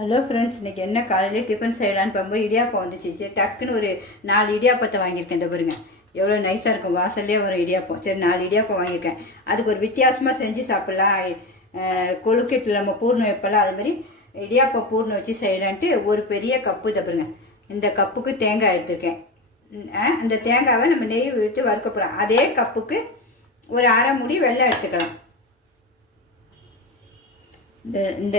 Hello friends இன்னைக்கு என்ன காலையிலே டிஃபன் செய்யலான்னு பார்க்கும்போது இடியாப்பம் வந்துச்சு. டக்குன்னு ஒரு நாலு இடியாப்பத்தை வாங்கியிருக்கேன் இந்த பாருங்க. எவ்வளோ நைஸாக இருக்கும் வாசல்லே ஒரு இடியாப்பம். சரி நாலு இடியாப்பம் வாங்கியிருக்கேன். அதுக்கு ஒரு வித்தியாசமாக செஞ்சு சாப்பிட்லாம். கொழுக்கட்டில் நம்ம பூர்ணம் வைப்பலாம் அதுமாதிரி இடியாப்பம் பூர்ணம் வச்சு செய்யலான்ட்டு ஒரு பெரிய கப்பு இதை பாருங்க. இந்த கப்புக்கு தேங்காய் எடுத்திருக்கேன். ஆ, அந்த தேங்காவை நம்ம நெய் விட்டு வறுக்க போகிறோம் அதே கப்புக்கு ஒரு அரை முடி வெள்ளம் எடுத்துக்கலாம். இந்த இந்த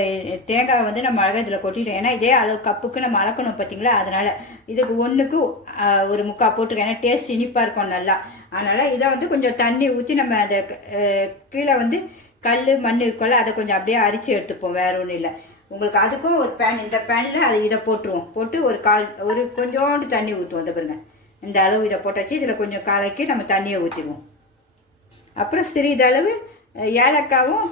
தேங்காய் வந்து நம்ம அழகாக இதில் கொட்டிட்டோம். ஏன்னா இதே அளவு கப்புக்கு நம்ம அளக்கணும் பார்த்தீங்களா அதனால் இதுக்கு ஒன்றுக்கு ஒரு முக்கால் போட்டுருக்கேன் ஏன்னா டேஸ்ட் இனிப்பாக இருக்கும் நல்லா. அதனால் இதை வந்து கொஞ்சம் தண்ணி ஊற்றி நம்ம அதை கீழே வந்து கல் மண் இருக்கும்ல அதை கொஞ்சம் அப்படியே அரிச்சு எடுத்துப்போம். வேறு ஒன்றும் இல்லை. உங்களுக்கு அதுக்கும் ஒரு பேன் இந்த பேனில் அது இதை போட்டுருவோம். போட்டு ஒரு கால் ஒரு கொஞ்சோண்டு தண்ணி ஊற்றுவோம் அதை பாருங்க. இந்த அளவு இதை போட்டாச்சு. இதில் கொஞ்சம் காலைக்கு நம்ம தண்ணியை ஊற்றிடுவோம் அப்புறம் சிறிதளவு ஏலக்காவும்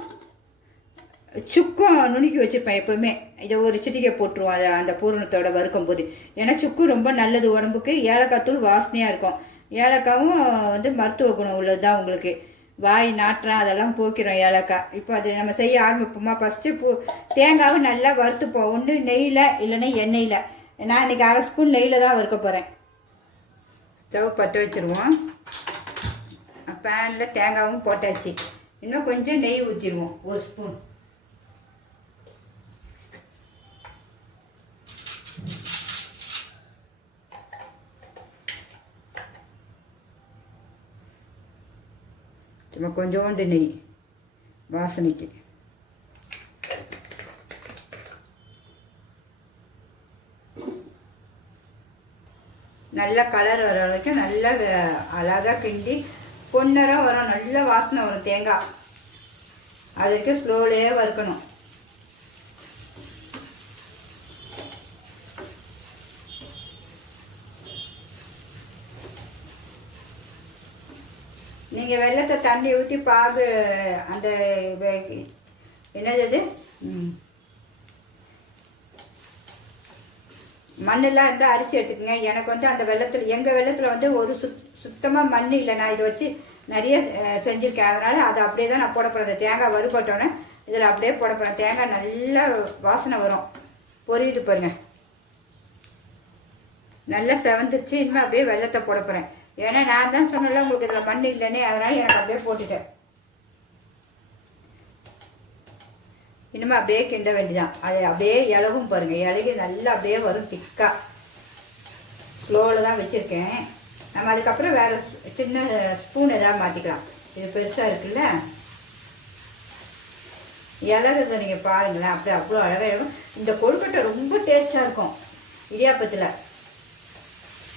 சுக்கும் நுணுக்கி வச்சுருப்பேன் எப்போவுமே. இதை ஒரு சிட்டிகை போட்டுருவோம். அதை அந்த பூரணத்தோட வறுக்கும் போது ஏன்னா சுக்கு ரொம்ப நல்லது உடம்புக்கு. ஏலக்காய் தூள் வாசனையாக இருக்கும். ஏலக்காவும் வந்து மருத்துவ குணம் உள்ளது தான் உங்களுக்கு. வாய் நாட்டுறான் அதெல்லாம் போக்கிறோம் ஏலக்காய். இப்போ அது நம்ம செய்ய ஆரம்பிப்போமா? ஃபஸ்ட்டு பூ தேங்காவை நல்லா வறுத்துப்போம். ஒன்று நெய்யில் இல்லைன்னா எண்ணெயில். நான் இன்றைக்கி அரை ஸ்பூன் நெய்யில் தான் வறுக்க போகிறேன் ஸ்டவ் பற்ற வச்சுருவோம். பேனில் தேங்காவும் போட்டாச்சு. இன்னும் கொஞ்சம் நெய் ஊற்றிடுவோம் ஒரு ஸ்பூன். சும்மா கொஞ்சோண்டு நெய் வாசனைக்கு. நல்ல கலர் வர வரைக்கும் நல்லா அழகாக கிண்டி பொன்னராக வரும் நல்ல வாசனை வரும் தேங்காய். அதுக்கு ஸ்லோலேயே வறுக்கணும். நீங்கள் வெள்ளத்தை தண்ணி ஊற்றி பாகு அந்த என்னது அது? மண்ணெல்லாம் இருந்தால் அரிசி எடுத்துக்கங்க. எனக்கு வந்து அந்த வெள்ளத்தில் எங்கள் வெள்ளத்தில் வந்து ஒரு சுத் சுத்தமாக மண் இல்லை. நான் இதை வச்சு நிறைய செஞ்சுருக்கேன். அதனால் அதை அப்படியே தான் நான் போட போகிறேன் தேங்காய் வறுபட்டோன்னே இதில் அப்படியே போட போகிறேன் தேங்காய் நல்லா வாசனை வரும். பொரியுது பாருங்க. நல்லா செவந்துருச்சு. இனிமேல் அப்படியே வெள்ளத்தை போட போகிறேன் ஏன்னா நான் தான் சொன்னல உங்களுக்கு இதில் மண் இல்லைன்னே அதனால் எனக்கு அப்படியே போட்டுட்டேன். இனிமேல் அப்படியே கிண்ட வேண்டியதான் அது அப்படியே இலகும் பாருங்க. இலகி நல்லா அப்படியே வரும் திக்காக ஸ்லோவில் தான் வச்சுருக்கேன். நம்ம அதுக்கப்புறம் வேறு சின்ன ஸ்பூன் எதாவது மாற்றிக்கலாம் இது பெருசாக இருக்குல்ல? இலகுறத நீங்கள் பாருங்களேன். அப்படியே அவ்வளோ அழகாக இருக்கும். இந்த கொழுக்கட்டை ரொம்ப டேஸ்ட்டாக இருக்கும். இடியாப்பத்தில்.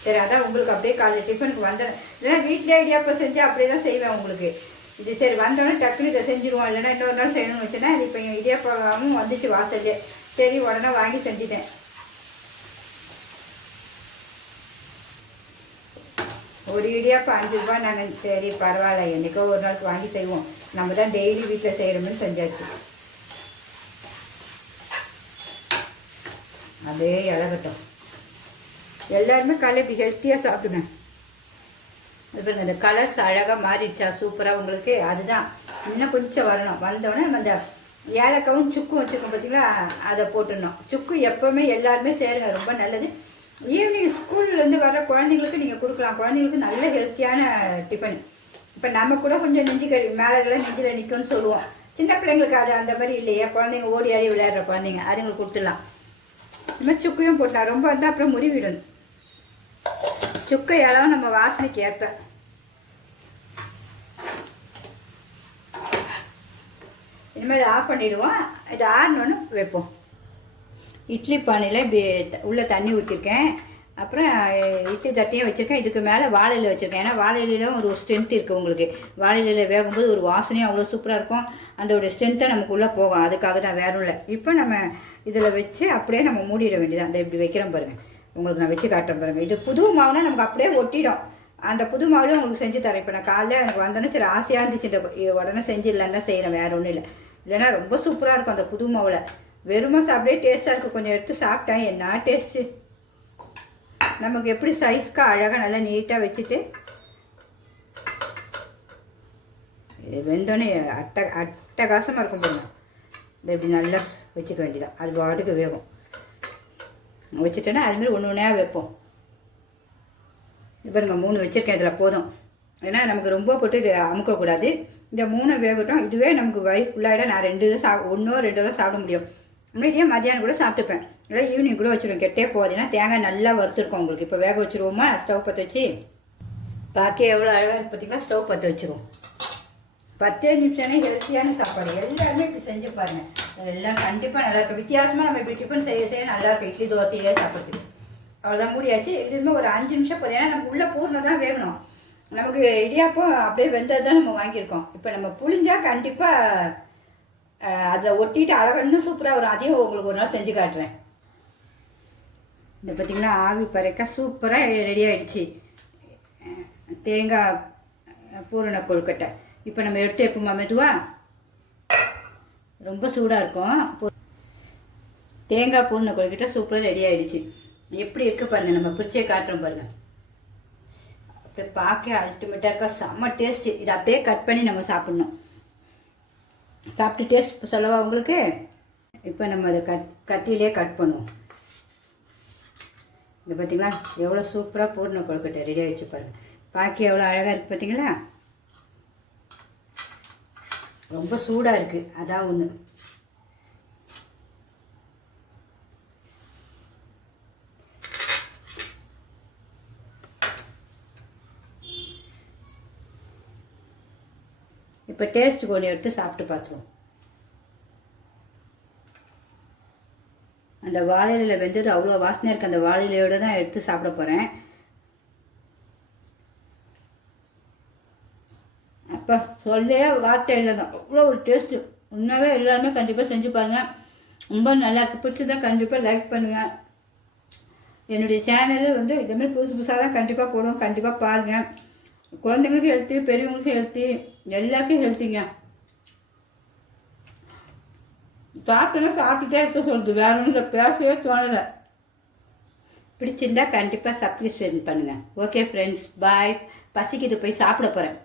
சரி அதான் உங்களுக்கு அப்படியே காலையில் டிஃபனுக்கு வந்தேன் இல்லைன்னா வீட்டிலே இடியாப்பம் செஞ்சு அப்படியே தான் செய்வேன் உங்களுக்கு. இது சரி வந்தோடனே டக்குனு இதை செஞ்சுருவோம். இல்லைன்னா இன்னொரு நாள் செய்யணும்னு வச்சுன்னா இது இப்போ இடியாப்பமும் வந்துச்சு வாசல்லே. சரி உடனே வாங்கி செஞ்சுட்டேன். ஒரு இடியாப்பம் அஞ்சு ரூபா நாங்கள் சரி பரவாயில்ல. என்றைக்கோ ஒரு நாளுக்கு வாங்கி செய்வோம் நம்ம தான் டெய்லி வீட்டில் செய்கிறோம்னு செஞ்சாச்சு. அதே இலகட்டும். எல்லாருமே காலையில் இப்படி ஹெல்த்தியாக சாப்பிடுங்க. இப்போ இந்த கலர்ஸ் அழகாக மாறிடுச்சா? சூப்பராக உங்களுக்கு? அதுதான். இன்னும் கொஞ்சம் வரணும். வந்தோடனே நம்ம அந்த ஏலக்காவும் சுக்கும் வச்சுக்கோம் பார்த்தீங்களா? அதை போட்டுடணும். சுக்கு எப்போவுமே எல்லாருமே சேருங்க. ரொம்ப நல்லது. ஈவினிங் ஸ்கூல்லேருந்து வர குழந்தைங்களுக்கு நீங்கள் கொடுக்கலாம். குழந்தைங்களுக்கு நல்ல ஹெல்த்தியான டிஃபன் இப்போ நம்ம கூட கொஞ்சம் நெஞ்சு கறி மேலே நெஞ்சில் நிற்கும்னு சொல்லுவோம். சின்ன பிள்ளைங்களுக்கு அது அந்த மாதிரி இல்லையா. குழந்தைங்க ஓடி ஆடி விளையாடுற குழந்தைங்க. அதுங்களுக்கு கொடுத்துடலாம். இந்த மாதிரி சுக்கையும் போட்டலாம் ரொம்ப இருந்தால் அப்புறம் முறிவிடணும். சுக்கை அளவு நம்ம வாசனைக்கு ஏற்ப. இனிமேல் ஆஃப் பண்ணிடுவோம். இது ஆறணுன்னு வைப்போம். இட்லி பானையில் இப்படி உள்ள தண்ணி ஊற்றிருக்கேன் அப்புறம் இட்லி தட்டியும் வச்சுருக்கேன். இதுக்கு மேலே வாழையில் வச்சுருக்கேன். ஏன்னா வாழையிலும் ஒரு ஸ்ட்ரென்த் இருக்குது உங்களுக்கு. வாழையில வேகும்போது ஒரு வாசனையும் அவ்வளோ சூப்பராக இருக்கும். அதோட ஸ்ட்ரென்த்தை நமக்குள்ளே போகும் அதுக்காக தான் வேறும் இல்லை இப்போ நம்ம இதில் வச்சு அப்படியே நம்ம மூடிட வேண்டியதான் அந்த இப்படி வைக்கிறோம் பாருங்கள் உங்களுக்கு நான் வச்சு காட்டுறேன் பாருங்கள் இது புது மாவுனா நமக்கு அப்படியே ஒட்டிடும். அந்த புது மாவுலேயும் உங்களுக்கு செஞ்சு தரேன். இப்போ நான் காலைல எனக்கு வந்தோன்னே சரி ஆசையாக இருந்துச்சு. இந்த உடனே செஞ்சிடலான்னு தான் செய்கிறேன் வேற ஒன்றும் இல்லை. இல்லைன்னா ரொம்ப சூப்பராக இருக்கும் அந்த புது மாவில். வெறுமா சாப்பிடே டேஸ்ட்டாக இருக்கும் கொஞ்சம் எடுத்து சாப்பிட்டேன் என்ன டேஸ்ட்டு நமக்கு எப்படி சைஸ்க்காக அழகாக நல்லா நீட்டாக வச்சுட்டு வெந்தோடனே அட்ட அட்டகாசமாக இருக்கும் பாருங்க. இப்படி நல்லா வச்சுக்க வேண்டியதான் அது பாட்டுக்கு வேகும். வச்சுட்டேன்னா அதுமாரி ஒன்று ஒன்றா வைப்போம். இப்போ பாருங்க மூணு வச்சுருக்கேன் இதில் போதும். ஏன்னா நமக்கு ரொம்ப போட்டு இது அமுக்கக்கூடாது. இந்த மூணு வேகட்டும். இதுவே நமக்கு வயிறு ஃபுல்லாகிட நான் ரெண்டு தான் சாப் ஒன்றோ ரெண்டோ தான் சாப்பிட முடியும். இதே மத்தியானம் கூட சாப்பிட்டுப்பேன். இல்லை ஈவினிங் கூட வச்சுருவேன் கெட்டே போகாதுன்னா தேங்காய் நல்லா வறுத்துருக்கோம் உங்களுக்கு. இப்போ வேக வச்சுருவோமா? ஸ்டவ் பற்ற வச்சு? பாக்கி எவ்வளோ அழகாக பார்த்தீங்கன்னா ஸ்டவ் பற்ற வச்சுருவோம். பத்தே நிமிஷமே ஹெல்த்தியான சாப்பாடு. எல்லாருமே இப்படி செஞ்சு பாருங்க. எல்லாம் கண்டிப்பாக நல்லா இருக்கும். வித்தியாசமாக நம்ம இப்படி டிஃபன் செய்ய செய்ய நல்லா இருக்கும். இட்லி தோசையே சாப்பிட்றது அவ்வளோதான் மூடியாச்சு. இதுவுமே ஒரு அஞ்சு நிமிஷம் போதும். ஏன்னா நம்ம உள்ளே பூர்ணம் தான் வேகணும். நமக்கு இடியாப்பம் அப்படியே வெந்தது தான் நம்ம வாங்கியிருக்கோம். இப்போ நம்ம புளிஞ்சா கண்டிப்பாக அதில் ஒட்டிட்டு அழகாக இன்னும் சூப்பராக வரும். அதையும் உங்களுக்கு ஒரு நாள் செஞ்சு காட்டுறேன். இந்த பார்த்தீங்கன்னா ஆவி பறைக்க சூப்பராக ரெடி ஆகிடுச்சு தேங்காய் பூரண கொழுக்கட்டை. இப்போ நம்ம எடுத்து வைப்போமா மெதுவா? ரொம்ப சூடாக இருக்கும். தேங்காய் பூரண கொழுக்கட்டை சூப்பராக ரெடி ஆகிடுச்சு எப்படி இருக்குது பாருங்கள் நம்ம பிரிச்சே காட்டுறோம் பாருங்கள் அப்படியே பார்க்க அல்டிமேட்டாக இருக்கா? செம்ம டேஸ்ட் இதை அப்படியே கட் பண்ணி நம்ம சாப்பிட்ணும். சாப்பிட்டு டேஸ்ட் சொல்லவா உங்களுக்கு? இப்போ நம்ம அதை கத் கத்தியிலே கட் பண்ணுவோம். இது பார்த்தீங்களா எவ்வளோ சூப்பராக பூர்ண கொழுக்கட்டை ரெடி ஆகிடுச்சு பாருங்கள் பாக்கி எவ்வளோ அழகாக இருக்குது பார்த்தீங்களா ரொம்ப சூடாக இருக்குது அதான் ஒன்று இப்போ டேஸ்ட் கொஞ்சம் எடுத்து சாப்பிட்டு பார்த்துருவோம் அந்த வாழை இலையில் வெந்தது அவ்வளோ வாசனையாக இருக்குது அந்த வாழையிலையோட தான் எடுத்து சாப்பிட போகிறேன் அப்போ சொல்லே வார்த்தை இல்லை தான் அவ்வளோ ஒரு டேஸ்ட்டு உண்மையாகவே எல்லாருமே கண்டிப்பாக செஞ்சு பாருங்கள் ரொம்ப நல்லா இருக்கு. பிடிச்சதா கண்டிப்பாக லைக் பண்ணுங்கள் என்னுடைய சேனலு வந்து இதேமாதிரி புதுசு புதுசாக தான் கண்டிப்பாக போடுவோம். கண்டிப்பாக பாருங்கள் குழந்தைங்களுக்கும் ஹெல்த்தி பெரியவங்களுக்கும் ஹெல்த்தி எல்லாத்தையும் ஹெல்த்திங்க சாப்பிட்டேன்னா சாப்பிட்டுட்டே இருக்க சொல்லுது வேற ஒன்றும் இல்லை. பேசவே தோணலை. பிடிச்சிருந்தா கண்டிப்பாக சப்ஸ்கிரைப் பண்ணுங்கள் ஓகே ஃப்ரெண்ட்ஸ் பாய் பசிக்குது போய் சாப்பிட போகிறேன்